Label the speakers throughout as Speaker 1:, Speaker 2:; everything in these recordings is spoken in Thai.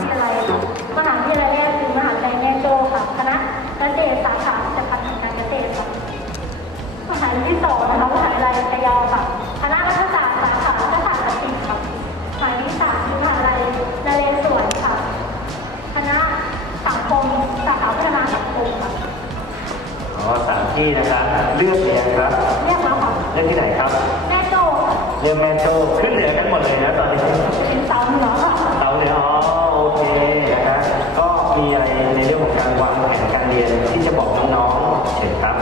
Speaker 1: วิทยาลัยมหาวิทยาลัยแรกคือมหาวิทยาลัยแม่โจ้ค่ะคณะเกษตรสาขา
Speaker 2: จักรพัน
Speaker 1: ธ์การ
Speaker 2: เกษตร
Speaker 1: ค่ะ
Speaker 2: มหา
Speaker 1: วิ
Speaker 2: ทยาลัยที่สองนะคะมหาวิทยาลัยระ
Speaker 1: ยอค่ะคณะรัฐศาสตร์สาขารัฐศาสตร์ศิลค่ะ
Speaker 2: มหาวิทยาลัย
Speaker 1: สมหาวิทยาลัยนเรศวรค่ะ คณะสังคมสาขาพัฒนาสังคมค่ะอ๋อสามที่นะครับเลือกเรียครับเลือกมาค่ะเลือกที่ไหนครับแม่โจ้เลือกแม่โจ้ขึ้นเหนือกันหมดเลยนะตอน มีอะไรในเรื่องของการวางแผนการเรียนที่จะบอกน้องๆเชิญค
Speaker 2: รับ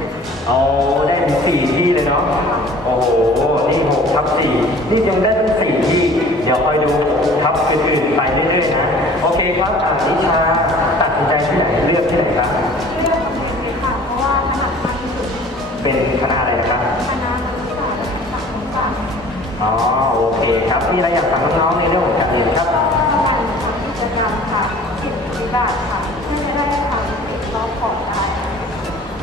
Speaker 1: ป็น
Speaker 2: โอ้ได้ถึงสี่ที่เลยเนาะ โอ้โห นี่หกทับสี่นี่ยังได้ถึงสี่ที่ เดี๋ยวคอยดูทับอื่นๆไปเรื่อยๆนะ โอเคครับอ่านิชาตัดสินใจที่ไหนเลือกที่ไหนครับ
Speaker 1: เรื่องของเพลงค่ะเพราะว่าถนัดมากที่สุด
Speaker 2: เป็นคณะอะไรนะครับ
Speaker 1: คณะมนุษยศาสตร์และสังคมศาสตร์
Speaker 2: อ๋อ โอเคครับ มีอะไรอยากฝากน้องๆในเรื่องของ
Speaker 1: จิตวิทยาค่ะเพื่อจะได้ทำติดรอบของได้ค่ะ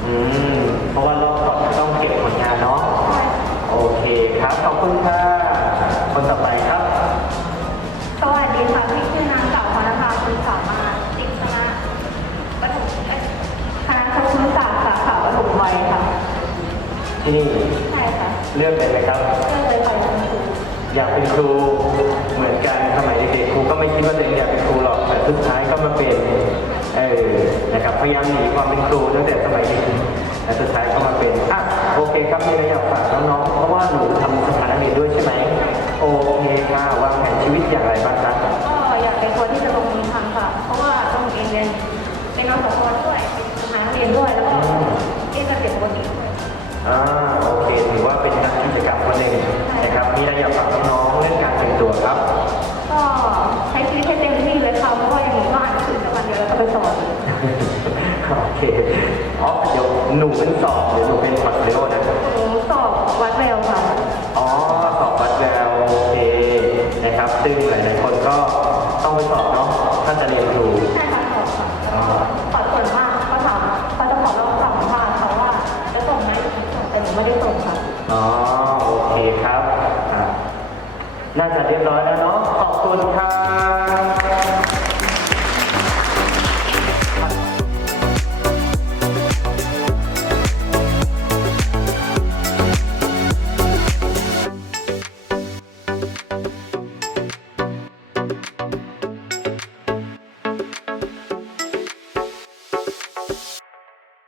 Speaker 2: อืม เพราะว่ารอบก่อนต้องเก็บผลงานเนาะ โอเคครับ ขอบคุณค่ะ คนต่อไปครับ
Speaker 1: สวัสดีค่ะพี่ชื่อนางสาวพรณภาคุณสามารถติดคณะประถมเอ้ยคณะครุศาสตร์สาขาประถมวัยค่ะ
Speaker 2: ที่นี่
Speaker 1: ใช่ค่ะ
Speaker 2: เลือกเลยไหมครับ
Speaker 1: เรื่องเลยไปทางครู
Speaker 2: อยากเป็นครูเหมือนกันสมัยเด็กๆครูก็ไม่คิดว่าตัวเองอยากเป็นครูหรอกแต่สุดท้ายก็มา ยายามหนีความเป็นครูตั้งแต่สมัยเด็กและสุดท้ายก็มาเป็นอะโอเคครับมีอะไรอยากฝากน้องๆเพราะว่าหนูทำสถานเรียนด้วยใช่ไหมโอเคค่ะวางแผนชีวิตอย่างไรบ้าง อ๋อ
Speaker 1: เดี๋ยวหนูเป็นสอบหรือหนูเป็นมัดเรโอนะ หนูสอบวัดแววค่ะ อ๋อสอบวัดแว
Speaker 2: วโอเคนะครับ ซึ่งหลายๆคนก็ต้องไปสอบเนาะท่านจะเรียนอยู่ใช่สอบค่ะอ๋
Speaker 1: สอบส่วนมากเขาถาเขาจะขอเราสั่งว่าเขาว่าจะส่งไหมแต่หนูไม่ได้ส่งค่ะ อ๋อ
Speaker 2: โอเคครับน่าจะเรียบร้อยแล้วเนาะขอบคุณครับ